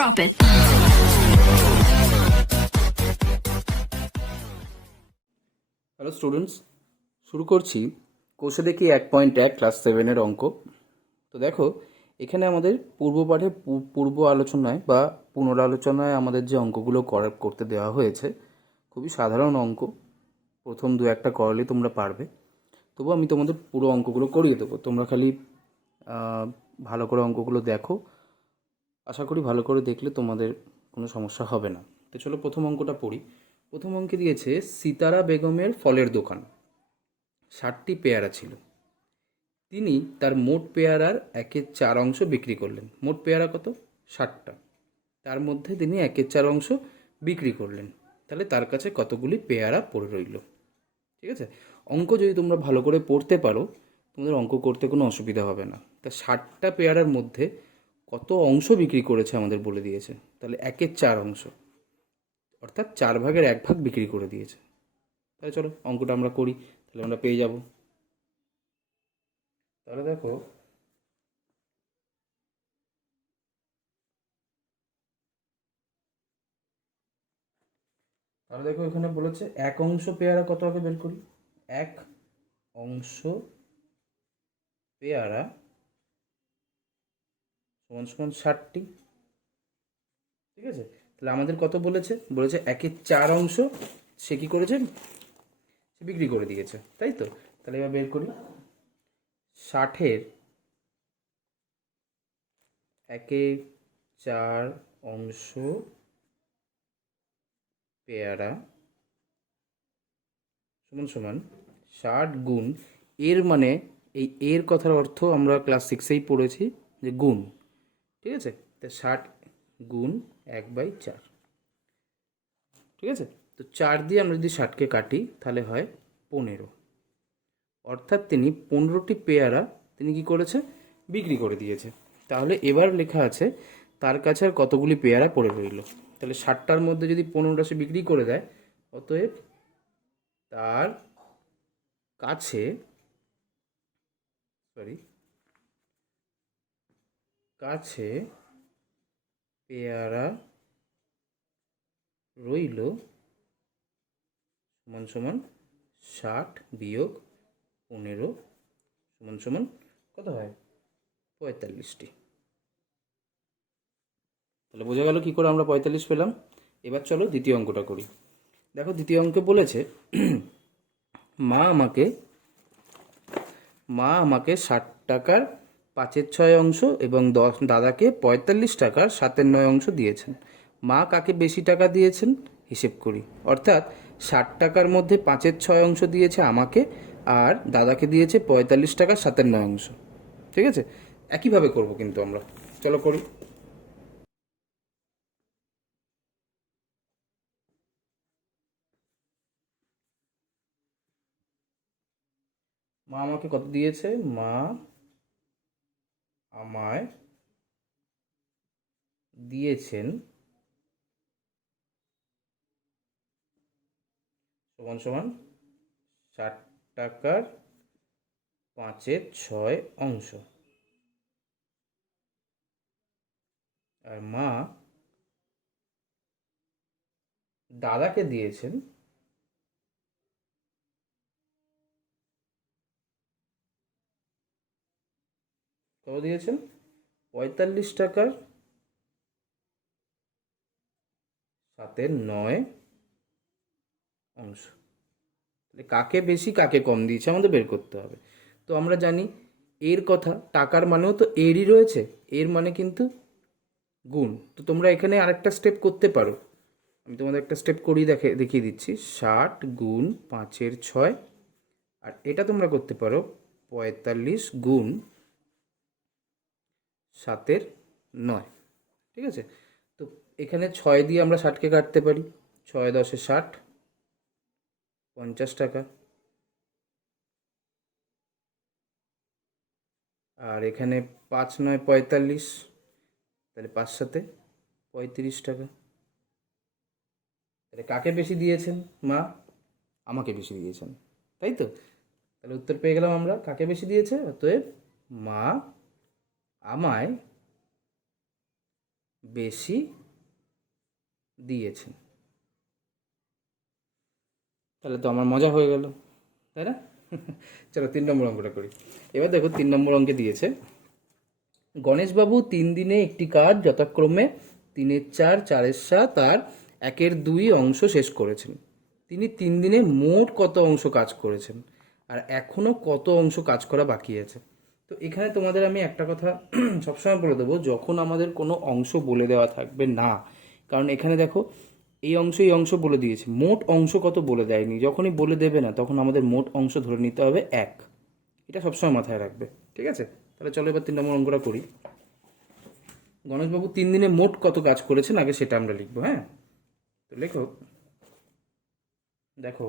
Drop it. Hello students, শুরু করছি কোষে দেখি 1.1 ক্লাস 7-এর অঙ্ক। তো দেখো, এখানে আমাদের পূর্বপাঠে পূর্ব আলোচনায় বা পুনরালোচনায় আমাদের যে অঙ্কগুলো করতে দেওয়া হয়েছে, খুবই সাধারণ অঙ্ক। প্রথম দু একটা করলেই তোমরা পারবে। তবু আমি তোমাদের পুরো অঙ্কগুলো করিয়ে দেবো, তোমরা খালি ভালো করে অঙ্কগুলো দেখো। আশা করি ভালো করে দেখলে তোমাদের কোনো সমস্যা হবে না। তো চলো প্রথম অঙ্কটা পড়ি। প্রথম অঙ্কে দিয়েছে সিতারা বেগমের ফলের দোকান, 60টি পেয়ারা ছিল। তিনি তার মোট পেয়ারার 1/4 অংশ বিক্রি করলেন। মোট পেয়ারা কত? 60টা। তার মধ্যে তিনি 1/4 অংশ বিক্রি করলেন। তাহলে তার কাছে কতগুলি পেয়ারা পড়ে রইল? ঠিক আছে, অঙ্ক যদি তোমরা ভালো করে পড়তে পারো, তোমাদের অঙ্ক করতে কোনো অসুবিধা হবে না। তা 60টা পেয়ারার মধ্যে কত অংশ বিক্রি করেছে আমাদের বলে দিয়েছে। তাহলে 1/4 অংশ, অর্থাৎ 1/4 বিক্রি করে দিয়েছে। তাহলে চলো অঙ্কটা আমরা করি, তাহলে আমরা পেয়ে যাব। তাহলে দেখো, এখানে বলেছে 1 অংশ পেয়ারা কত হবে বের করি। 1 অংশ পেয়ারা সমান সমান 60টি। ঠিক আছে, তাহলে আমাদের কত বলেছে? 1/4 অংশ সে কি করেছে? সে বিক্রি করে দিয়েছে, তাই তো? তাহলে এবার বের করি। 60-এর 1/4 অংশ পেয়ারা সমান সমান 60 গুণ, এর মানে এই এর কথার অর্থ আমরা ক্লাস 6-এই পড়েছি যে গুণ। ঠিক আছে, তো 60 গুণ 1/4। ঠিক আছে, তো 4 দিয়ে আমরা যদি 60কে কাটি তাহলে হয় 15। অর্থাৎ তিনি 15টি পেয়ারা তিনি কি করেছে? বিক্রি করে দিয়েছে। তাহলে এবার লেখা আছে তার কাছে আর কতগুলি পেয়ারা পড়ে রইল। তাহলে 60টার মধ্যে যদি 15টা সে বিক্রি করে দেয়, অতএব তার কাছে কাছে পেয়ারা রইল সমান সমান 60 বিয়োগ 15 সমান সমান কত হয়? 45টি। তাহলে বোঝা গেল কি করে আমরা 45 পেলাম। এবার চলো দ্বিতীয় অঙ্কটা করি। দেখো, দ্বিতীয় অঙ্কে বলেছে মা আমাকে 60 টাকার 5/6 অংশ এবং দাদাকে 45 টাকার 7/9 অংশ দিয়েছেন। মা কাকে বেশি টাকা দিয়েছেন হিসেব করি। অর্থাৎ 60 টাকার মধ্যে 5/6 অংশ দিয়েছে আমাকে, আর দাদাকে দিয়েছে 45 টাকার 7/9 অংশ। ঠিক আছে, একইভাবে করব কিন্তু আমরা। চলো করি। মা আমাকে কত দিয়েছে? মা আমায় দিয়েছেন সমান সমান 60 টাকার 5/6 অংশ। আর মা দাদাকে দিয়েছেন কত দিয়েছেন? 45 টাকার 7/9 অংশ। তাহলে কাকে বেশি কাকে কম দিয়েছে আমাদের বের করতে হবে। তো আমরা জানি এর কথা, টাকার মানেও তো এরই রয়েছে, এর মানে কিন্তু গুণ। তো তোমরা এখানে আরেকটা স্টেপ করতে পারো, আমি তোমাদের একটা স্টেপ করেই দেখিয়ে দিচ্ছি। 60 গুণ 5/6, আর এটা তোমরা করতে পারো 45 গুণ 7/9। ঠিক আছে, তো এখানে 6 দিয়ে আমরা 60কে কাটতে পারি। 6 10 60, 50 টাকা। আর এখানে 5 9 45, তাহলে 5 7 35 টাকা। তাহলে কাকে বেশি দিয়েছেন? মা আমাকে বেশি দিয়েছেন, তাই তো? তাহলে উত্তর পেয়ে গেলাম আমরা, কাকে বেশি দিয়েছে। অতএব মা আমায় বেশি দিয়েছেন। তাহলে তো আমার মজা হয়ে গেল, তাই না? চলো 3 নম্বর অঙ্কটা করি। এবার দেখো 3 নম্বর অঙ্কে দিয়েছে, গণেশবাবু 3 দিনে একটি কাজ যথাক্রমে 3-4, 4-7 আর 1-2 অংশ শেষ করেছেন। তিনি 3 দিনে মোট কত অংশ কাজ করেছেন আর এখনো কত অংশ কাজ করা বাকি আছে? তো এখানে তোমাদের আমি একটা কথা সবসময় বলে দেবো, যখন আমাদের কোনো অংশ বলে দেওয়া থাকবে না, কারণ এখানে দেখো এই অংশ বলে দিয়েছে, মোট অংশ কত বলে দেয়নি। যখনই বলে দেবে না তখন আমাদের মোট অংশ ধরে নিতে হবে 1। এটা সবসময় মাথায় রাখবে, ঠিক আছে? তাহলে চলো এবার 3 নম্বর অঙ্কটা করি। গণেশবাবু 3 দিনে মোট কত কাজ করেছেন আগে সেটা আমরা লিখবো, হ্যাঁ? তো লেখো, দেখো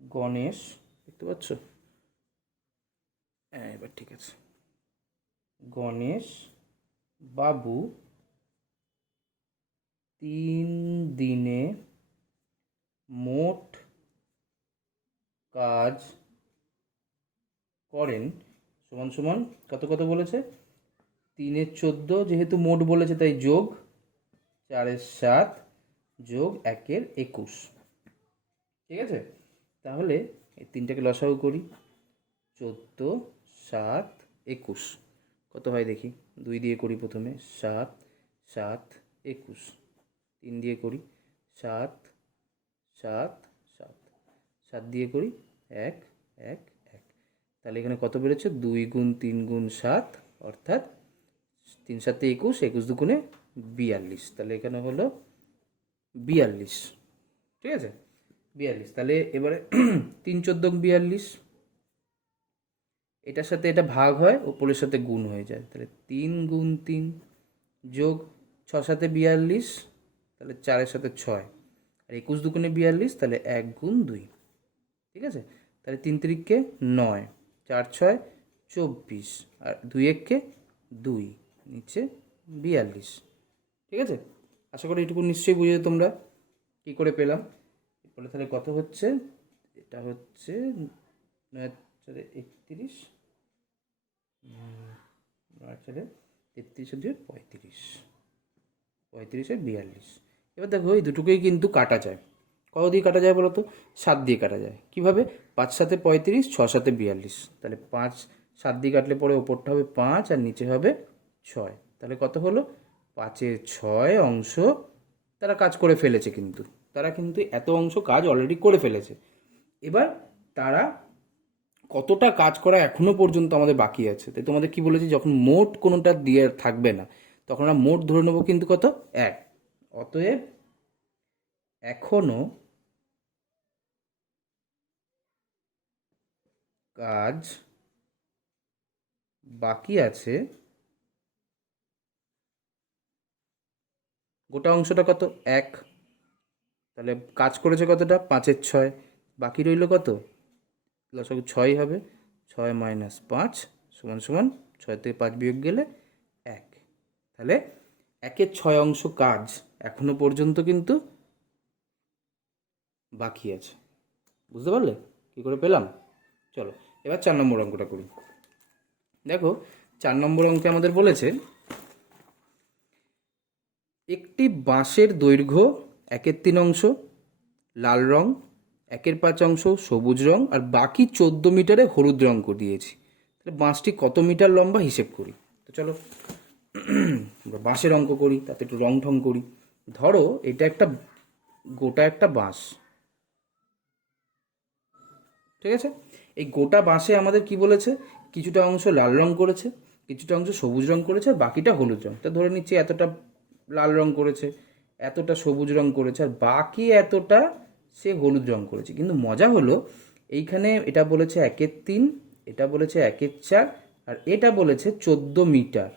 গণেশ, দেখতে পাচ্ছ? হ্যাঁ এবার ঠিক আছে। গণেশ বাবু 3 দিনে মোট কাজ করেন সমান সমান কত কত বলেছে? 3-14, যেহেতু মোট বলেছে তাই যোগ 4-7 যোগ 1-21, ঠিক আছে? তাহলে এই 3টাকে লসাগু করি, 14, 7, 21 কত হয় দেখি। 2 দিয়ে করি প্রথমে, 7, 7, 21, 3 দিয়ে করি, 7, 7, 7, 7 দিয়ে করি, 1, 1, 1। তাহলে এখানে কত বেরোচ্ছে? 2 গুণ 3 গুণ 7, অর্থাৎ 3 7 21, 21 দুগুণে 42। তাহলে এখানে হলো 42, ঠিক আছে? 42। তাহলে এবারে 3-14 42, এটার সাথে এটা ভাগ হয়, ওপরের সাথে গুণ হয়ে যায়, তাহলে 3 গুণ 3 যোগ 6 7 42, তাহলে 4-এর সাথে 6, আর 21 দুগুণে 42, তাহলে 1 গুণ 2, ঠিক আছে? তাহলে 3 3-কে 9, 4 6 24, আর 2 1-কে 2, নিচে 42, ঠিক আছে? আশা করি এটুকু নিশ্চয়ই বুঝে তোমরা কী করে পেলাম। এরপরে তাহলে কত হচ্ছে? এটা হচ্ছে 9-4-31, 9-4-33, 35, 35-42। এবার দেখো এই দুটোকেই কিন্তু কাটা যায়। কত দিয়ে কাটা যায় বলো তো? 7 দিয়ে কাটা যায়। কিভাবে? 5 7 35, 6 7 42। তাহলে 5 7 দিয়ে কাটলে পরে ওপরটা হবে 5 আর নিচে হবে 6। তাহলে কত হলো? 5-6 অংশ তারা কাজ করে ফেলেছে, কিন্তু তারা কিন্তু এত অংশ কাজ অলরেডি করে ফেলেছে। এবার তারা কতটা কাজ করা এখনো পর্যন্ত আমাদের বাকি আছে, তাই তোমাদের কি বলেছি, যখন মোট কোনোটা দিয়ে থাকবে না তখন আমরা মোট ধরে নেবো কিন্তু কত? 1। অতএব এখনো কাজ বাকি আছে, গোটা অংশটা কত? 1। তাহলে কাজ করেছে কতটা? 5-6, বাকি রইল কত? লসাগু 6 হবে, 6 - 5 সমান সমান 6 থেকে 5 বিয়োগ গেলে 1। তাহলে 1/6 অংশ কাজ এখনো পর্যন্ত কিন্তু বাকি আছে। বুঝতে পারলে কী করে পেলাম? চলো এবার 4 নম্বর অঙ্কটা করি। দেখো 4 নম্বর অঙ্কে আমাদের বলেছে, একটি বাঁশের দৈর্ঘ্য 1/3 অংশ লাল রং, 1/5 অংশ সবুজ রং আর বাকি 14 মিটারে হলুদ রং করে দিয়েছি। তাহলে বাঁশটি কত মিটার লম্বা হিসেব করি। তো চলো আমরা বাঁশের অঙ্ক করি, তাতে একটু রং ঠং করি। ধরো এটা একটা গোটা একটা বাঁশ, ঠিক আছে? এই গোটা বাঁশে আমাদের কি বলেছে? কিছুটা অংশ লাল রং করেছে, কিছুটা অংশ সবুজ রং করেছে আর বাকিটা হলুদ রং। তা ধরে নিচ্ছি এতটা লাল রং করেছে, এতটা সবুজ রং করেছে আর বাকি এতটা সে হলুদ রং করেছে। কিন্তু মজা হলো এইখানে এটা বলেছে 1/3, এটা বলেছে 1/4 আর এটা বলেছে 14 মিটার।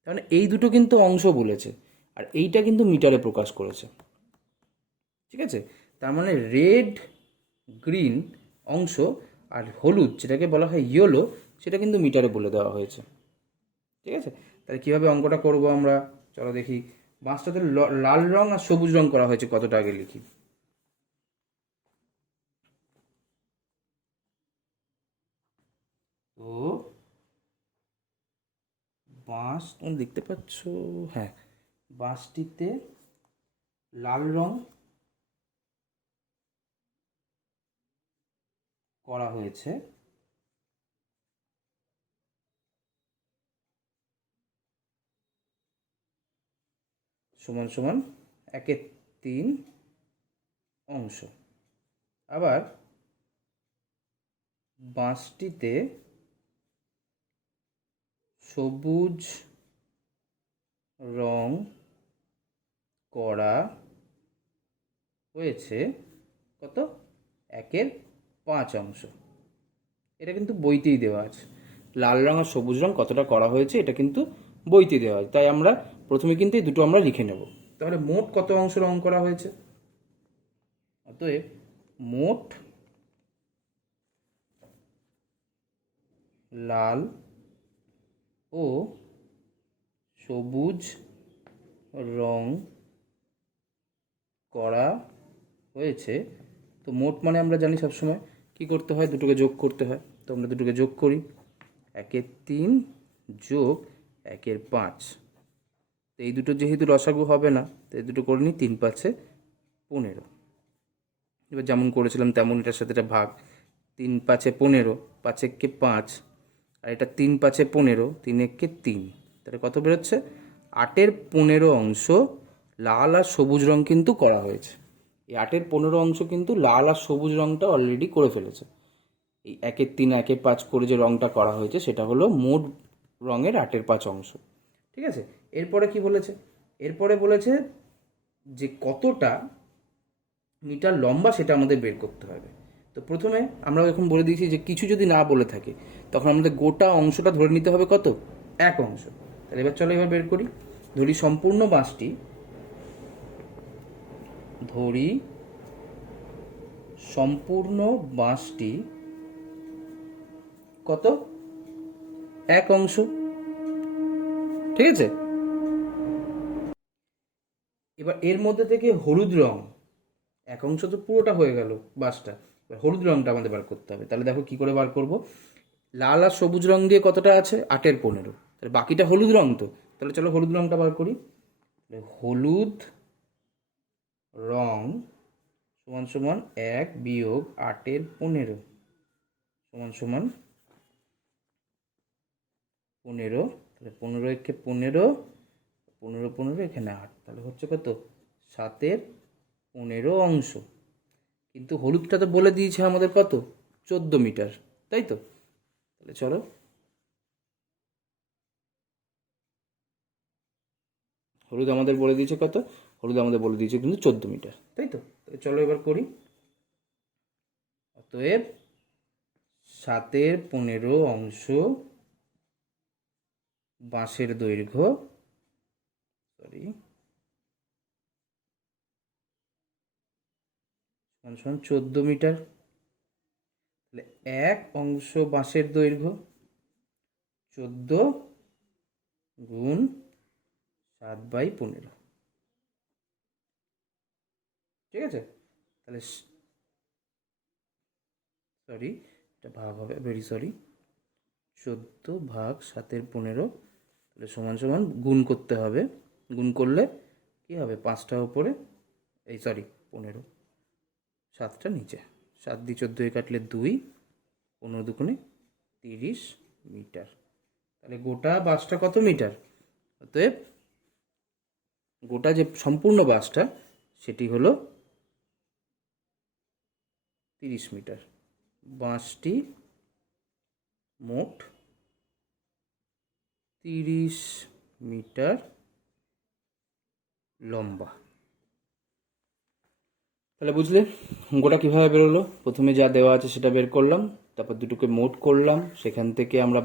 তার মানে এই দুটো কিন্তু অংশ বলেছে আর এইটা কিন্তু মিটারে প্রকাশ করেছে, ঠিক আছে? তার মানে রেড গ্রিন অংশ আর হলুদ যেটাকে বলা হয় ইয়েলো, সেটা কিন্তু মিটারে বলে দেওয়া হয়েছে, ঠিক আছে? তাহলে কীভাবে অঙ্কটা করব আমরা, চলো দেখি। বাঁশটাতে লাল রং আর সবুজ রং করা হয়েছে, কতটা আগে লিখি। তো বাঁশ তোমরা দেখতে পাচ্ছ, হ্যাঁ, বাঁশটিতে লাল রং করা হয়েছে, সমান সমান 1/3 অংশ। আবার বাঁশটিতে সবুজ রং করা হয়েছে কত? 1/5 অংশ। এটা কিন্তু বইতেই দেওয়া আছে, লাল রং আর সবুজ রং কতটা করা হয়েছে এটা কিন্তু বইতে দেওয়া আছে। তাই আমরা প্রথমে কিন্তু এই দুটো আমরা লিখে নেব। তাহলে মোট কত অংশ রং করা হয়েছে? অতএব মোট লাল ও সবুজ রং করা হয়েছে। তো মোট মানে আমরা জানি সবসময় কি করতে হয়, দুটোকে যোগ করতে হয়। তো আমরা দুটোকে যোগ করি, 1/3 যোগ 1/5। তো এই দুটো যেহেতু রসাগু হবে না, তো এই দুটো করে নিই, 3×5 = 15। এবার যেমন করেছিলাম তেমন এটার সাথে এটা ভাগ, 3×5 = 15, 5×1 = 5, আর এটা 3×5 = 15, 3×1 = 3। তাহলে কত বেরোচ্ছে? 8/15 অংশ লাল আর সবুজ রং কিন্তু করা হয়েছে। এই 8/15 অংশ কিন্তু লাল আর সবুজ রংটা অলরেডি করে ফেলেছে। এই 1/3 1/5 করে যে রংটা করা হয়েছে সেটা হলো মোট রঙের 8/5 অংশ। ঠিক আছে, এরপরে কি বলেছে? এরপরে বলেছে যে কতটা মিটার লম্বা সেটা আমাদের বের করতে হবে। তো প্রথমে আমরা এখন বলে দিয়েছি যে কিছু যদি না বলে থাকে তখন আমাদের গোটা অংশটা ধরে নিতে হবে কত? 1 অংশ। তাহলে এবার চলো এবার বের করি। ধরি সম্পূর্ণ বাঁশটি, কত? 1 অংশ। ঠিক আছে, এবার এর মধ্যে থেকে হলুদ রং 1 অংশ তো পুরোটা হয়ে গেল বাঁশটা। এবার হলুদ রংটা আমাদের বার করতে হবে। তাহলে দেখো কি করে বার করব। লাল আর সবুজ রং দিয়ে কতটা আছে? 8/15। তাহলে বাকিটা হলুদ রং তো, তাহলে চলো হলুদ রংটা বার করি। হলুদ রং সমান সমান 1 বিয়োগ 8/15 সমান সমান 15। তাহলে 15×1 = 15, 15 এখানে 8, তাহলে হচ্ছে কত? 7/15 অংশ। কিন্তু হলুদটা তো বলে দিয়েছে আমাদের কত? 14 মিটার, তাই তো? তাহলে চলো, হলুদ আমাদের বলে দিয়েছে কত? হলুদ আমাদের বলে দিয়েছে কিন্তু 14 মিটার, তাই তো? তাহলে চলো এবার করি। অতএব 7/15 অংশ বাঁশের দৈর্ঘ্য, 14 মিটার। তাহলে 1 অংশ বাঁশের দৈর্ঘ্য 14 গুণ 7/15। ঠিক আছে, তাহলে এটা ভাগ হবে, ভেরি সরি, 14 ভাগ 7/15, তাহলে সমান সমান গুণ করতে হবে। গুণ করলে কি হবে? 5টা উপরে, 15, 7টা নিচে, 7 দিয়ে 14 কাটলে 2, 15 দুগুণে 30 মিটার। তাহলে গোটা বাসটা কত মিটার? অতএব গোটা যে সম্পূর্ণ বাসটা সেটি হলো 30 মিটার। বাঁশটি মোট 30 মিটার লম্বা। তাহলে বুঝলে গোটা কীভাবে বেরোলো? প্রথমে যা দেওয়া আছে সেটা বের করলাম, তারপর দুটোকে মোট করলাম, সেখান থেকে আমরা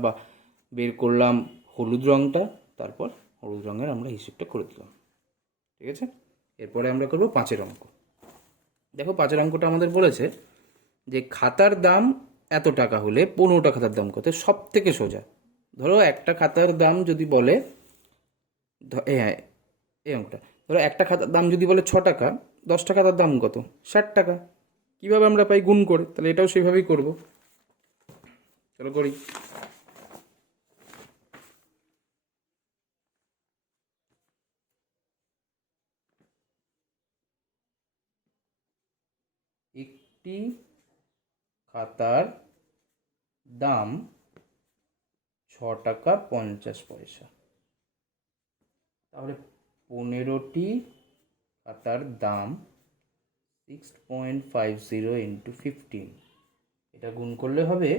বের করলাম হলুদ রঙটা, তারপর হলুদ রঙের আমরা হিসেবটা করে দিলাম। ঠিক আছে, এরপরে আমরা করব 5-এর অঙ্ক। দেখো 5-এর অঙ্কটা আমাদের বলেছে যে খাতার দাম এত টাকা হলে 15টা খাতার দাম কত? সব থেকে সোজা। ধরো একটা খাতার দাম যদি বলে, হ্যাঁ এই অঙ্কটা, ধরো একটা খাতার দাম যদি বলে 6 টাকা, 10টা খাতার দাম কত? 60 টাকা। কীভাবে আমরা পাই? গুণ করে। তাহলে এটাও সেইভাবেই করব। চলো করি। একটি খাতার দাম 6 টাকা 50 পয়সা। তাহলে 15টি খাতার দাম 6.50 ইন্টু 15, এটা গুণ করলে হবে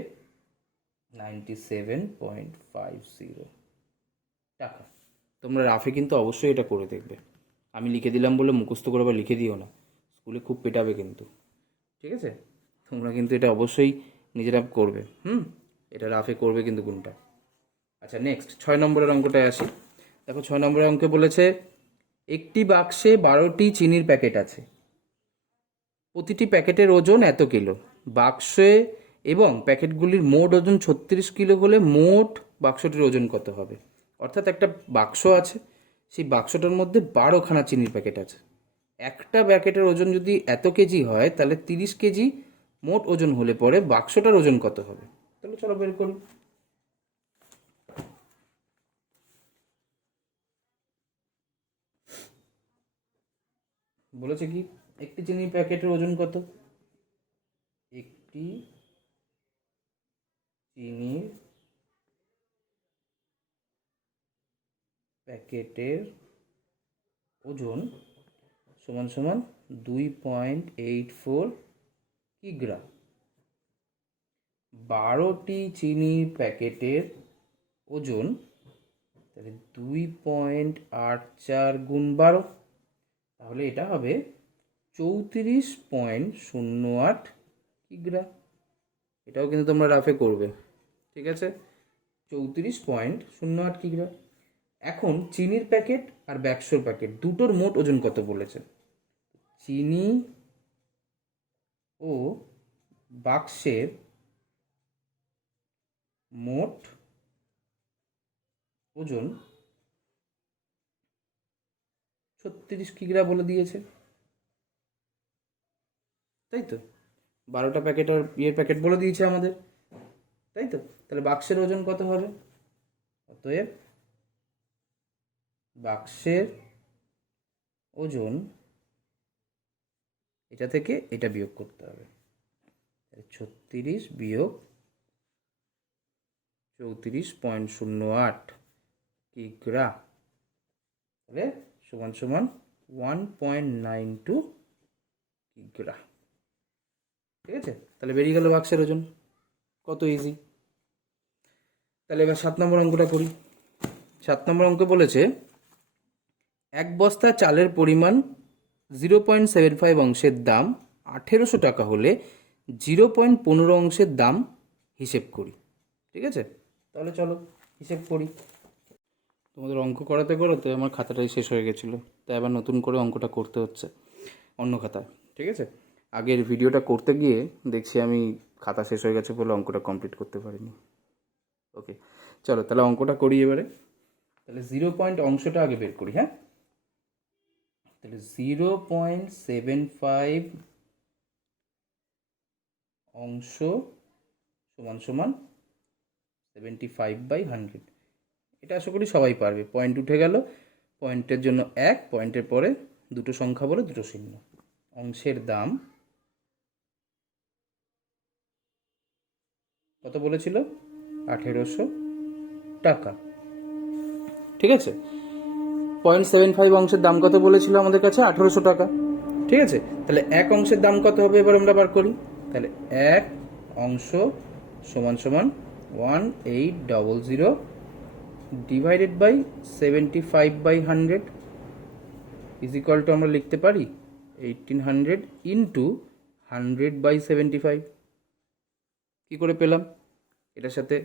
97.50 টাকা। তোমরা রাফে কিন্তু অবশ্যই এটা করে দেখবে। আমি লিখে দিলাম বলে মুখস্থ করে আবার লিখে দিও না, স্কুলে খুব পেটাবে কিন্তু। ঠিক আছে, তোমরা কিন্তু এটা অবশ্যই নিজেরা করবে। এটা রাফে করবে কিন্তু গুণটা। আচ্ছা, নেক্সট 6 নম্বরের অঙ্কটায় আসি। দেখো 6 নম্বরের অঙ্কে বলেছে একটি বাক্সে 12টি চিনির প্যাকেট আছে, প্রতিটি প্যাকেটের ওজন এত কিলো। বাক্সে এবং প্যাকেটগুলির মোট ওজন 36 কিলো হলে মোট বাক্সটির ওজন কত হবে? অর্থাৎ একটা বাক্স আছে, সেই বাক্সটার মধ্যে 12খানা চিনির প্যাকেট আছে। একটা প্যাকেটের ওজন যদি এত কেজি হয়, তাহলে 30 কেজি মোট ওজন হলে পরে বাক্সটার ওজন কত হবে? তাহলে চলো বের করি। বলেছে কি একটি চিনির প্যাকেটের ওজন কত? একটি চিনির প্যাকেটের ওজন সমান সমান 2.84 কিগ্রা। 12টি চিনির প্যাকেটের ওজন, তাহলে 2.84 গুণ 12, তাহলে এটা হবে 34.08 কিগ্রা। এটাও কিন্তু তোমরা রাফে করবে। ঠিক আছে, 34.08 কিগ্রা। এখন চিনির প্যাকেট আর বাক্সর প্যাকেট দুটোর মোট ওজন কত বলেছে? চিনি ও বাক্সের মোট ওজন 36 কিগ্রা বলে দিয়েছে, তাই তো? 12টা প্যাকেট আর প্যাকেট বলে দিয়েছে আমাদের, তাই তো? তাহলে বাক্সের ওজন কত হবে? অতএব বাক্সের ওজন, এটা থেকে এটা বিয়োগ করতে হবে। 36 বিয়োগ 34.08 কিগ্রা, তাহলে সমান সমান 1.92 কিগ্রা। ঠিক আছে, তাহলে বেরিয়ে গেল বাক্সের ওজন। কত ইজি। তাহলে এবার 7 নম্বর অঙ্কটা করি। 7 নম্বর অঙ্ক বলেছে এক বস্তা চালের পরিমাণ 0.75 অংশের দাম 1800 টাকা হলে 0.15 অংশের দাম হিসেব করি। ঠিক আছে, তাহলে চলো হিসেব করি। তোমাদের অঙ্ক করাতে করাতে আমার খাতাটাই শেষ হয়ে গেছিলো, তাই আবার নতুন করে অঙ্কটা করতে হচ্ছে অন্য খাতায়। ঠিক আছে, আগের ভিডিওটা করতে গিয়ে দেখছি আমি খাতা শেষ হয়ে গেছে বলে অঙ্কটা কমপ্লিট করতে পারিনি। ওকে, চলো তাহলে অঙ্কটা করি এবারে। তাহলে 0 অংশটা আগে বের করি। হ্যাঁ, তাহলে 0.75 অংশ সমান সমান 75/100। এটা আশা করি সবাই পারবে। পয়েন্ট উঠে গেল, পয়েন্টের জন্য 1, পয়েন্টের পরে দুটো সংখ্যা বলে দুটো চিহ্ন। অংশের দাম কত বলেছিল? 1800 টাকা। ঠিক আছে, 0.75 অংশের দাম কত বলেছিল আমাদের কাছে? 1800 টাকা। ঠিক আছে, তাহলে এক অংশের দাম কত হবে এবার আমরা বার করি। তাহলে এক অংশ সমান সমান 1800 divided by 75/100 is equal to আমরা লিখতে পারি 1800 ইন্টু 100/75। কী করে পেলাম? এটার সাথে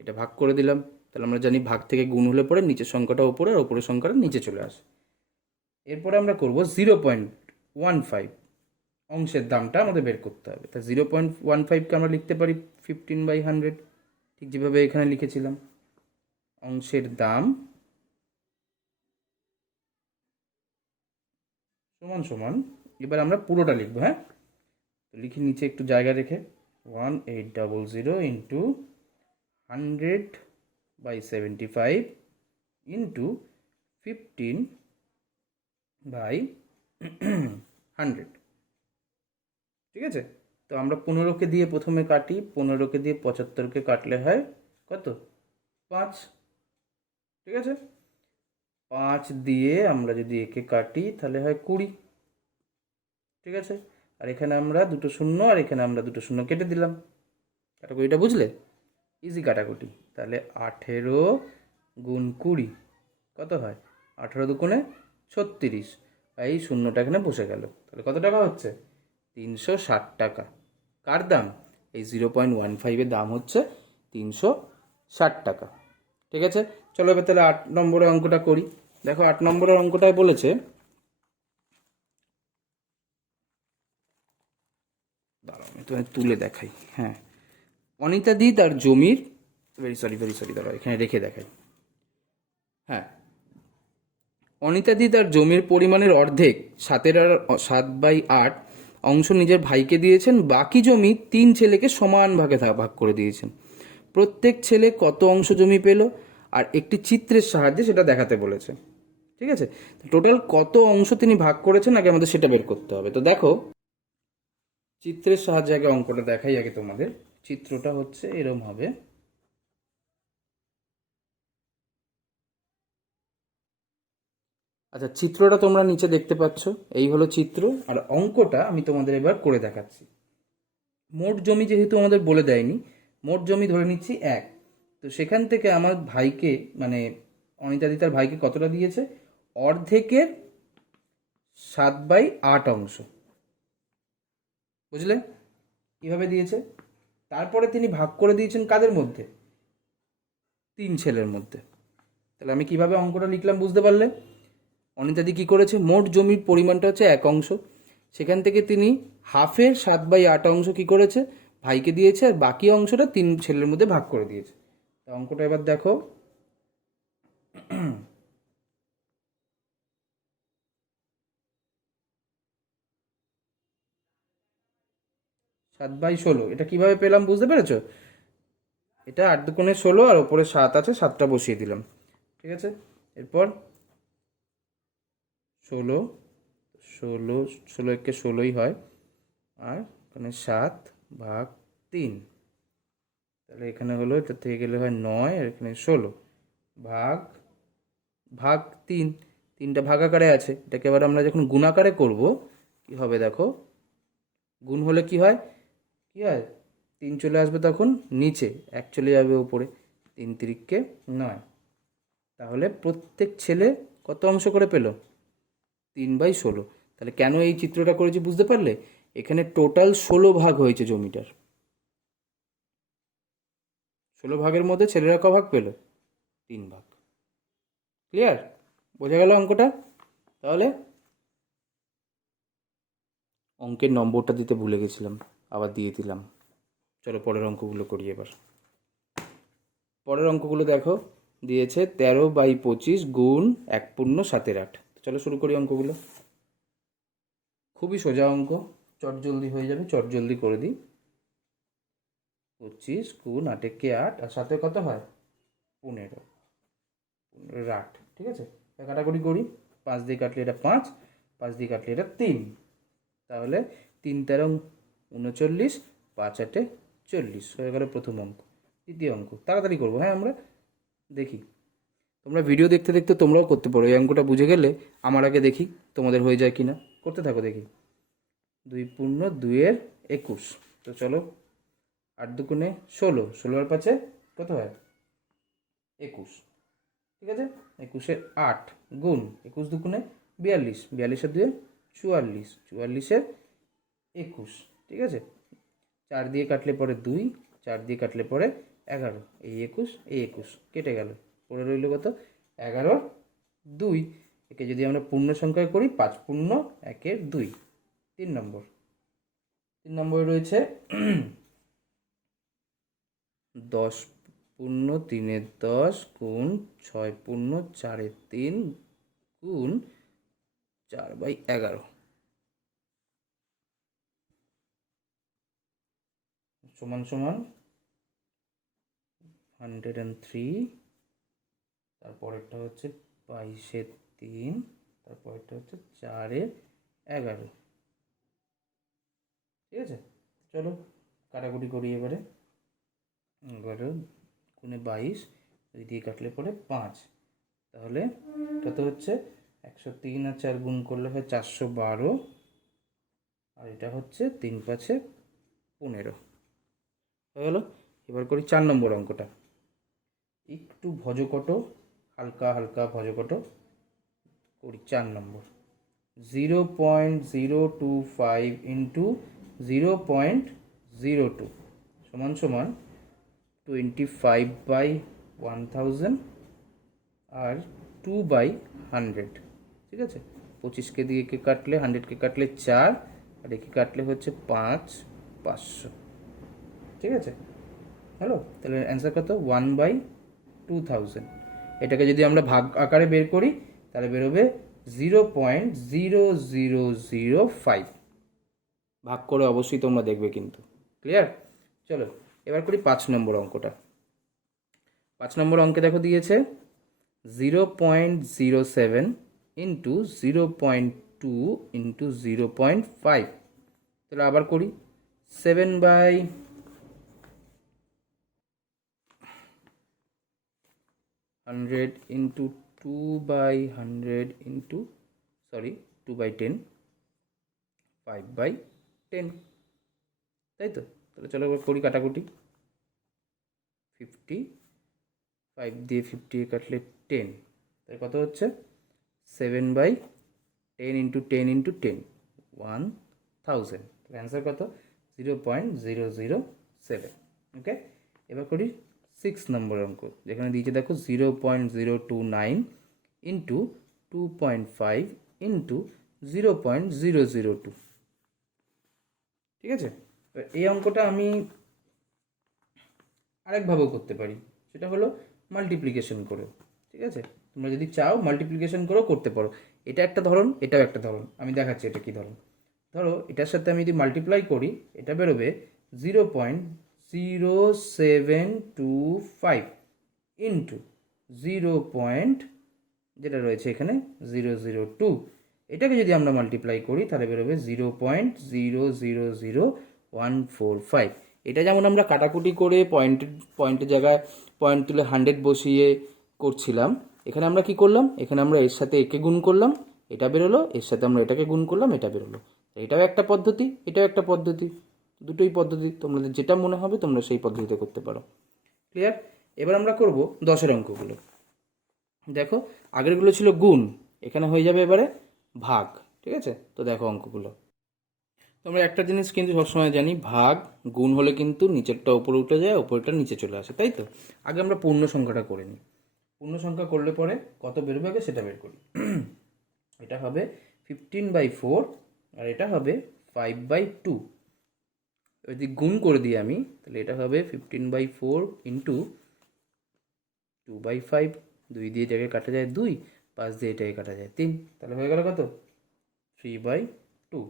এটা ভাগ করে দিলাম, তাহলে আমরা জানি ভাগ থেকে গুণ হলে পরে নিচের সংখ্যাটা ওপরে আর ওপরের সংখ্যাটা নিচে চলে আসে। এরপরে আমরা করব 0.15 অংশের দামটা আমাদের বের করতে হবে। তা 0.15কে আমরা লিখতে পারি 15/100, ঠিক যেভাবে এখানে লিখেছিলাম। অংশের দাম সমান সমান, এবার আমরা পুরোটা লিখবো। হ্যাঁ, তো লিখি নিচে একটু জায়গা রেখে 1800 ইন্টু 100/75 ইন্টু 15/100। ঠিক আছে, তো আমরা 15কে দিয়ে প্রথমে কাটি, 15কে দিয়ে 75কে কাটলে হয় কত? 5। ঠিক আছে, 5 দিয়ে আমরা যদি একে কাটি তাহলে হয় 20। ঠিক আছে, আর এখানে আমরা দুটো শূন্য আর এখানে আমরা দুটো শূন্য কেটে দিলাম। কাটাকুটিটা বুঝলে? ইজি কাটাকুটি। তাহলে 18 গুণ 20 কত হয়? 18 দুগুণে 36। এই শূন্যটা এখানে বসে গেল। তাহলে কত টাকা হচ্ছে? 360 টাকা। কার দাম? এই 0.15-এর দাম হচ্ছে 360 টাকা। ঠিক আছে, চলো এবার তাহলে 8 নম্বরের অঙ্কটা করি। দেখো 8 নম্বরের অঙ্কটায় বলেছে, দাঁড়াও আমি তোমায় তুলে দেখাই। হ্যাঁ, অনিতাদি তার জমির, ভেরি সরি দাঁড়াও এখানে রেখে দেখাই। হ্যাঁ, অনিতাদি তার জমির পরিমাণের অর্ধেক 7/8 অংশ নিজের ভাইকে দিয়েছেন। বাকি জমি 3 ছেলেকে সমান ভাগে ভাগ করে দিয়েছেন। প্রত্যেক ছেলে কত অংশ জমি পেল আর একটি চিত্রের সাহায্যে সেটা দেখাতে বলেছে। ঠিক আছে, টোটাল কত অংশ তিনি ভাগ করেছেন আগে আমাদের সেটা বের করতে হবে। তো দেখো, চিত্রের সাহায্যে আগে অঙ্কটা দেখাই আগে তোমাদের। চিত্রটা হচ্ছে এরম হবে। আচ্ছা, চিত্রটা তোমরা নিচে দেখতে পাচ্ছ, এই হলো চিত্র। আর অঙ্কটা আমি তোমাদের এবার করে দেখাচ্ছি। মোট জমি যেহেতু আমাদের বলে দেয়নি, মোট জমি ধরে নিচ্ছি 1। তো সেখান থেকে আমার ভাইকে, মানে অনিতাদি তার ভাইকে কতটা দিয়েছে? অর্ধেকের 7/8 অংশ। বুঝলে? কিভাবে দিয়েছে? তারপরে তিনি ভাগ করে দিয়েছেন কাদের মধ্যে? 3 ছেলের মধ্যে। তাহলে আমি কিভাবে অঙ্কটা লিখলাম বুঝতে পারলে? অনিতাদি কি করেছে? মোট জমির পরিমাণটা হচ্ছে 1 অংশ, সেখান থেকে তিনি হাফের 7/8 অংশ কি করেছে? ভাইকে দিয়েছে, আর বাকি অংশটা 3 ছেলের মধ্যে ভাগ করে দিয়েছে। তো অঙ্কটা এবার দেখো, 7/16 এটা কিভাবে পেলাম বুঝতে পেরেছো? এটা 8 দুগুণে 16 আর ওপরে 7 আছে, 7টা বসিয়ে দিলাম। ঠিক আছে, এরপর 16, 16 একে 16ই হয়, আর এখানে 7/3। তাহলে এখানে হলো, এটা থেকে গেলে হয় 9, আর এখানে 16 ভাগ ভাগ 3। 3টা ভাগ আকারে আছে, এটাকে এবার আমরা যখন গুণাকারে করব কি হবে দেখো। গুণ হলে কি হয়? কি হয়? 3 চলে আসবে তখন নিচে, 1 চলে যাবে উপরে। 3 তিরিককে 9। তাহলে প্রত্যেক ছেলে কত অংশ করে পেল? 3/16। তাহলে কেন এই চিত্রটা করেছি বুঝতে পারলে? এখানে টোটাল 16 ভাগ হয়েছে জমিটার। 16 ভাগের মধ্যে ছেলেরা ক ভাগ পেল? 3 ভাগ। ক্লিয়ার? বোঝা গেল অঙ্কটা? তাহলে অঙ্কের নম্বরটা দিতে ভুলে গেছিলাম, আবার দিয়ে দিলাম। চলো পরের অঙ্কগুলো করি এবার। পরের অঙ্কগুলো দেখো, দিয়েছে 13/25 গুণ 1/7/8। চলো শুরু করি অঙ্কগুলো। খুবই সোজা অঙ্ক, চট জলদি হয়ে যাবে, চট জলদি করে দিই। 25 গুণ 8 8, আর সাথে কত হয়? 15। 15 8। ঠিক আছে, কাটাকুটি করি। 5 দিয়ে কাটলে এটা 5, 5 দিয়ে কাটলে এটা 3। তাহলে 3 13 39, 5 8 40 হয়ে গেল প্রথম অঙ্ক। দ্বিতীয় অঙ্ক তাড়াতাড়ি করবো, হ্যাঁ আমরা দেখি। তোমরা ভিডিও দেখতে দেখতে তোমরাও করতে পারো। এই অঙ্কটা বুঝে গেলে আমার আগে দেখি তোমাদের হয়ে যায় কি না। করতে থাকো দেখি। 2 × 2 = 21। তো চলো, 8 দুগুণে 16, 16 আর 5-এ কত হয়? 21। ঠিক আছে, 21-এর 8 গুণ 21 দুগুণে 42, 42-এর 2-এ 44, 44-এর 21। ঠিক আছে, 4 দিয়ে কাটলে পরে 2, 4 দিয়ে কাটলে পরে 11, এই 21, এই 21 কেটে গেল, পরে রইল কত? 11/2। একে যদি আমরা পূর্ণ সংখ্যায় করি, 5×1=2। 3 নম্বর। 3 নম্বরে রয়েছে 10×3=10 গুণ 6×4=3 গুণ 4/11 সমান সমান 103। তারপরেরটা হচ্ছে 22/3, তারপরেরটা হচ্ছে 4/11। ঠিক আছে, চলো কাটাকুটি করি এবারে। 11×22 2 দিয়ে কাটলে পরে 5, তাহলে কত হচ্ছে 103 আর 4 গুণ করলে হয় 412, আর এটা হচ্ছে 3×5 15 হয়ে গেল। এবার করি 4 নম্বর অঙ্কটা। একটু ভজকট, হালকা হালকা ভজকট করি। 4 নম্বর 0.025 ইন্টু 0.02 সমান সমান 25/1000 আর 2/100। ঠিক আছে, 25কে দিয়ে কে কাটলে 100কে কাটলে 4, আর একে কাটলে হচ্ছে 5/500। ঠিক আছে, হ্যালো, তাহলে অ্যান্সার কত 1/2000। এটাকে যদি আমরা ভাগ আকারে বের করি তাহলে বেরোবে 0.0005। ভাগ করে অবশ্যই তোমরা দেখবে কিন্তু। ক্লিয়ার? চলো এবার করি 5 নম্বর অঙ্কটা। 5 নম্বর অঙ্কে দেখো দিয়েছে 0.07 ইন্টু 0.2 ইন্টু 0.5। তাহলে আবার করি 7/100 ইন্টু 2/100 ইন্টু 2/10 5/10, তাই তো? তাহলে চলো এবার করি কাটাকুটি। 50, 5 দিয়ে 50 কাটলে 10, তাহলে কত হচ্ছে 7/10 ইন্টু 10 ইন্টু 10 1000। তাহলে অ্যান্সার কত 0.007। ওকে, এবার করি 6 নম্বর অঙ্ক, যেখানে দিয়েছে দেখো 0.029 ইন্টু 2.5 ইন্টু 0.002। ঠিক আছে, এই অঙ্কটা আমি আরেকভাবেও করতে পারি, সেটা হলো মাল্টিপ্লিকেশন করে। ঠিক আছে, তোমরা যদি চাও মাল্টিপ্লিকেশন করেও করতে পারো। এটা একটা ধরন, এটাও একটা ধরন। আমি দেখাচ্ছি এটা কি ধরন। ধরো এটার সাথে আমি যদি মাল্টিপ্লাই করি, এটা বেরোবে 0.0725 ইন্টু 0. যেটা রয়েছে এখানে 002। এটাকে যদি আমরা মাল্টিপ্লাই করি তাহলে বেরোবে 0.000145। এটা যেমন আমরা কাটাকুটি করে পয়েন্টের জায়গায় পয়েন্ট তুলে 100 বসিয়ে করছিলাম, এখানে আমরা কি করলাম, এখানে আমরা এর সাথে একে গুণ করলাম, এটা বেরোলো, এর সাথে আমরা এটাকে গুণ করলাম, এটা বেরোলো। এটাও একটা পদ্ধতি, এটাও একটা পদ্ধতি, দুটোই পদ্ধতি, তোমাদের যেটা মনে হবে তোমরা সেই পদ্ধতিতে করতে পারো। ক্লিয়ার? এবার আমরা করব 10-এর অঙ্কগুলো। দেখো আগেরগুলো ছিল গুণ, এখানে হয়ে যাবে এবারে ভাগ। ঠিক আছে, তো দেখো অঙ্কগুলো। তোমরা একটা জিনিস কিন্তু সবসময় জানি, ভাগ গুণ হলে কিন্তু নিচেরটা উপরে উঠে যায়, উপরেরটা নিচে চলে আসে, তাই তো? আগে আমরা পূর্ণ সংখ্যাটা করে নিই। পূর্ণ সংখ্যা করলে পরে কত বেরোবে আগে সেটা বের করি। এটা হবে 15/4 আর এটা হবে 5/2। যদি গুণ করে দিই আমি, তাহলে এটা হবে 15/4 ইন্টু 2/5। 2 দিয়ে এটাকে কাটা যায় 2, 5 দিয়ে এটাকে কাটা যায় 3, তাহলে হয়ে গেল কত 3/2।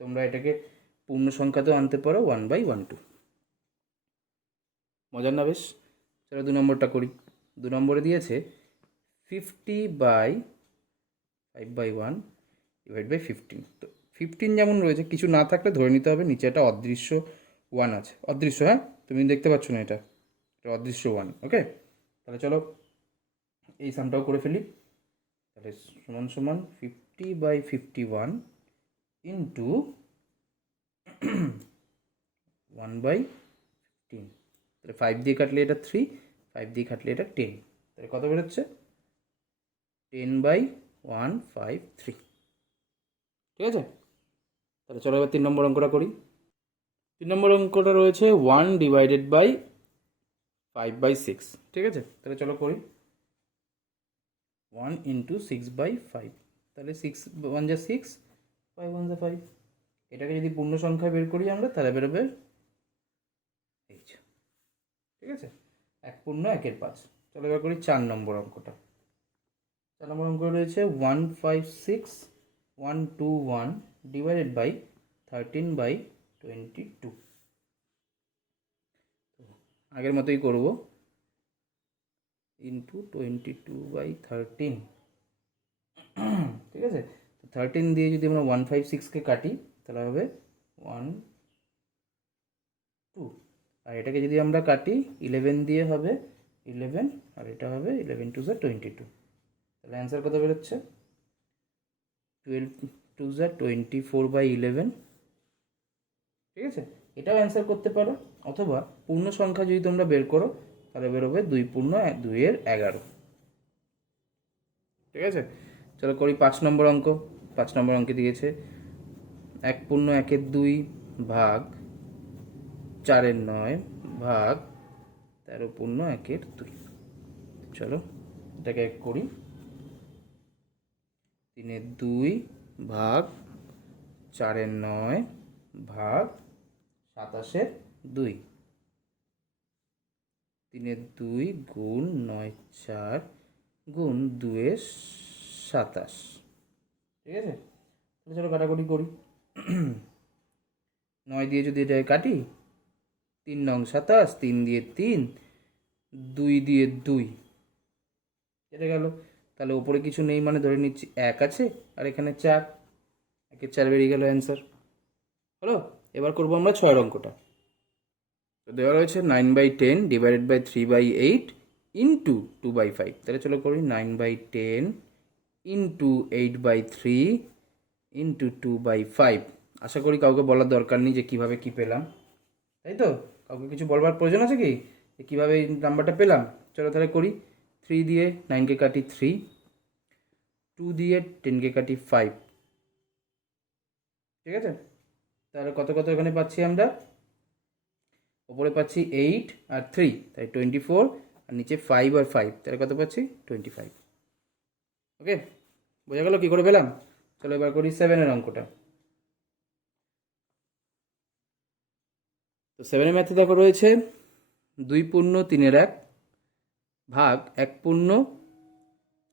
তোমরা এটাকে পূর্ণ সংখ্যাতেও আনতে পারো 1/12। মজার না বেশ? চলো 2 নম্বরটা করি। 2 নম্বরে দিয়েছে 50/5/1 / 15। তো 15 যেমন রয়েছে, কিছু না থাকলে ধরে নিতে হবে নিচে একটা অদৃশ্য 1 আছে। অদৃশ্য, হ্যাঁ, তুমি দেখতে পাচ্ছ না, এটা অদৃশ্য 1। ওকে, তাহলে চলো এই সামটাও করে ফেলি। তাহলে সমান সমান 50/51 ইন্টু 1/15। তাহলে 5 দিয়ে কাটলে এটা 3, 5 দিয়ে কাটলে এটা 10, তাহলে কত বেরোচ্ছে 10/153। ঠিক আছে, তাহলে চলো এবার 3 নম্বর অঙ্কটা করি। 3 নম্বর অঙ্কটা রয়েছে 1/5/6। ঠিক আছে, তাহলে চলো করি। 1 ইন্টু 6/5, তাহলে 6 1 যা 6, 5 1 যা 5। এটাকে যদি পূর্ণ সংখ্যা বের করি আমরা, তাহলে বেরোবে এই যে। ঠিক আছে, 1 পূর্ণ 1/5। চলো এবার করি 4 নম্বর অঙ্কটা। 4 নম্বর অঙ্ক রয়েছে 156,121 ডিভাইডেড বাই 13/22। আগের মতোই করব, ইন্টু 22/13। ঠিক আছে, তো 13 দিয়ে যদি আমরা 156কে কাটি তাহলে হবে 1 2। আর এটাকে যদি আমরা কাটি 11 দিয়ে হবে 11, আর এটা হবে 11 2 যা 22। তাহলে অ্যান্সার কত বেরোচ্ছে? 12 2 যা 24/11। ঠিক আছে, এটাও অ্যান্সার করতে পারো, অথবা পূর্ণ সংখ্যা যদি তোমরা বের করো তাহলে বেরোবে 2 পূর্ণ 2 এর 11। ঠিক আছে, চলো করি 5 নম্বর অঙ্ক। 5 নম্বর অঙ্কে দিয়েছে 1 পূর্ণ 1 এর 2 ভাগ 4 এর 9 ভাগ 13 পূর্ণ 1 এর 2। চলো এটাকে এক করি। 3 এর 2 ভাগ 4 এর 9 ভাগ 27 এর 2। 3 এর 2 গুণ 9 4 গুণ 2 এর 27। ঠিক আছে, তাহলে চলো কাটাকুটি করি। 9 দিয়ে যদি এটা কাটি 3 নং 27, 3 দিয়ে 3, 2 দিয়ে 2 কেটে গেল। তাহলে ওপরে কিছু নেই মানে ধরে নিচ্ছি 1 আছে, আর এখানে 4, 1 এর 4 বেরিয়ে গেল অ্যান্সার। হলো, এবার করবো আমরা 6 অঙ্কটা। তো দেওয়া রয়েছে 9/10 ডিভাইডেড বাই 3/8 ইন্টু 2/5। তাহলে চলো করি 9/10 ইন্টু 8/3 ইন্টু 2/5। আশা করি কাউকে বলার দরকার নেই যে কীভাবে কী পেলাম, তাই তো? কাউকে কিছু বলবার প্রয়োজন আছে কি যে কীভাবে এই নাম্বারটা পেলাম? চলো তাহলে করি। 3 দিয়ে 9কে কাটি 3, 2 দিয়ে 10কে কাটি 5। ঠিক আছে, তাহলে কত কত এখানে পাচ্ছি আমরা? ওপরে পাচ্ছি 8 আর 3, তাই 24, আর নিচে 5 আর 5, তাহলে কত পাচ্ছি? 25। ওকে, বোঝা গেল কী করে পেলাম? চলো এবার করি 7-এর অঙ্কটা। তো 7-এর ম্যাথে দেখো রয়েছে 2 পূর্ণ 3 এর 1 ভাগ 1 পূর্ণ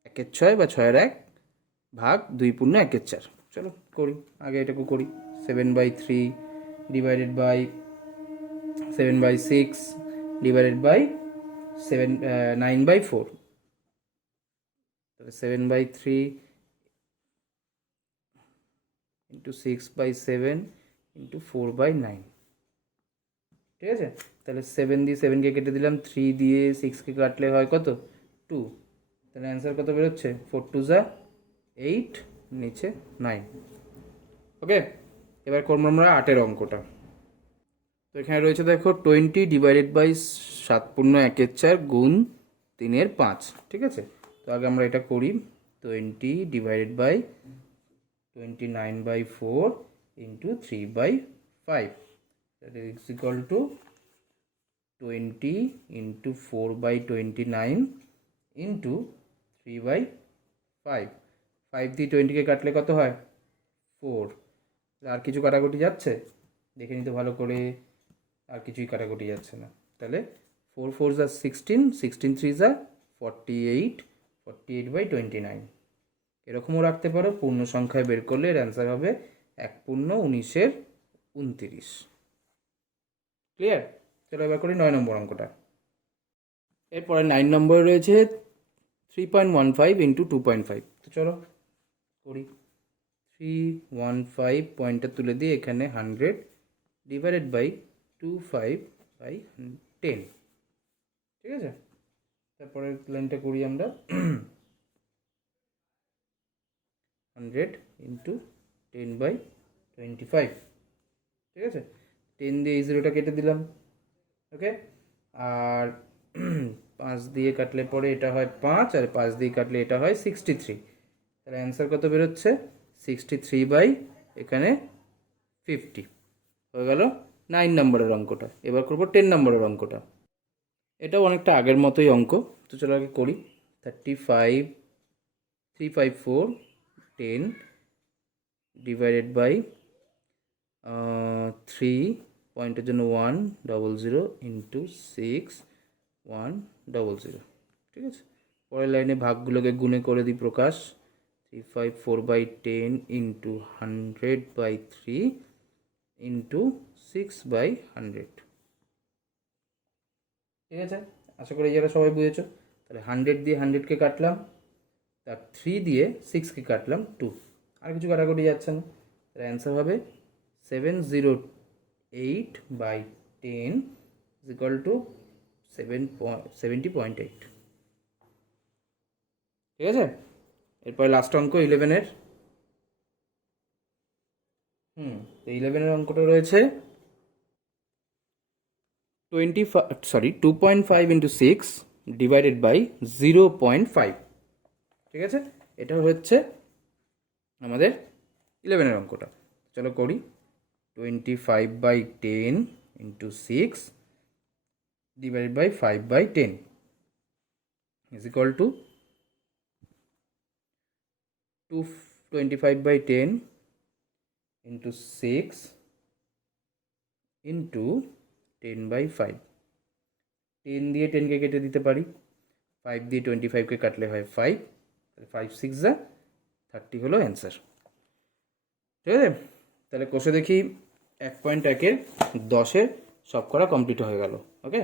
1 এর 6 বা 6 এর 1 ভাগ 2 পূর্ণ 1 এর 4। চলো করি, আগে এটাকে করি। 7/3 ডিভাইডেড বাই 7/6 ডিভাইডেড বাই 9/4। তাহলে 7/3 ইন্টু 6/7 ইন্টু 4/9। ঠিক আছে, তাহলে 7 দিয়ে 7কে কেটে দিলাম, 3 দিয়ে 6কে কাটলে হয় কত? 2। তাহলে অ্যান্সার কত বেরোচ্ছে? 4 2 যা 8, নিচে 9। ওকে, এবার করবো আমরা 8-এর অঙ্কটা। তো এখানে রয়েছে দেখো 20 ডিভাইডেড বাই 7 পূর্ণ 1 এর 4 গুণ 3 এর 5। ঠিক আছে, তো আগে আমরা এটা করি। 20 divided by 29/4 into 3/5, that is equal to 20 into 4/29 into 3/5। 5 দিয়ে 20কে কাটলে কত হয়? 4। আর কিছু কাটাকুটি যাচ্ছে? দেখে নিতে ভালো করে, আর কিছুই কাটাকুটি যাচ্ছে না। তাহলে 4 4 যা 16, 16 3 যা 48, 48/29। এরকমও রাখতে পারো, পূর্ণ সংখ্যায় বের করলে এর অ্যান্সার হবে 1 পূর্ণ 19 এর 29। ক্লিয়ার? চলো এবার করি 9 নম্বর অঙ্কটা। এরপরে 9 নম্বরে রয়েছে 3.15 ইন্টু 2.5। তো চলো করি। 315 পয়েন্টটা তুলে দিয়ে এখানে 100 ডিভাইডেড বাই 25/10। ঠিক আছে, তারপরে লাইনটা করি আমরা 100 ইন্টু 10/25। ঠিক আছে, 10 দিয়ে এই 0টা কেটে দিলাম। ওকে, আর 5 দিয়ে কাটলে পরে এটা হয় 5, আর 5 দিয়ে কাটলে এটা হয় 63। তাহলে অ্যান্সার কত বেরোচ্ছে? 63 এখানে 50। হয়ে গেল 9 নম্বরের অঙ্কটা। এবার করবো 10 নম্বরের অঙ্কটা। এটাও অনেকটা আগের মতোই অঙ্ক। তো চলো আগে করি। 35 354 10 ডিভাইডেড বাই 3 পয়েন্টের জন্য 100 ইন্টু 6 100। ঠিক আছে, পরের লাইনে ভাগগুলোকে গুণে করে দিই প্রকাশ। 354/10 ইন্টু 100/3 ইন্টু 6/100। ঠিক আছে, আশা করি যারা সবাই বুঝেছো। তাহলে 100 দিয়ে 100কে কাটলাম, তার 3 দিয়ে 6কে কাটলাম 2, আর কিছু কাটাকুটি যাচ্ছে না। তাহলে অ্যান্সার হবে 708/2। 10 ইজ ইকুয়াল টু 70.8। ঠিক আছে, এরপরে লাস্ট অঙ্ক 11-এর। তো 11-এর অঙ্কটা রয়েছে 2.5 ইন্টু 6 ডিভাইডেড বাই 0.5। ঠিক আছে, এটা হচ্ছে আমাদের 11-এর অঙ্কটা। চলো করি। 25/10 into 6 divided by 5/10 is equal to 25/10 into 6 into 10/5। 10 দিয়ে 10কে কেটে দিতে পারি, 5 দিয়ে 25কে কাটলে হয় 5, 5 6 30 হলো অ্যান্সার। ঠিক আছে, তাহলে কষে দেখি 1.1-এর 10-এর সব করা কমপ্লিট হয়ে গেল। ওকে।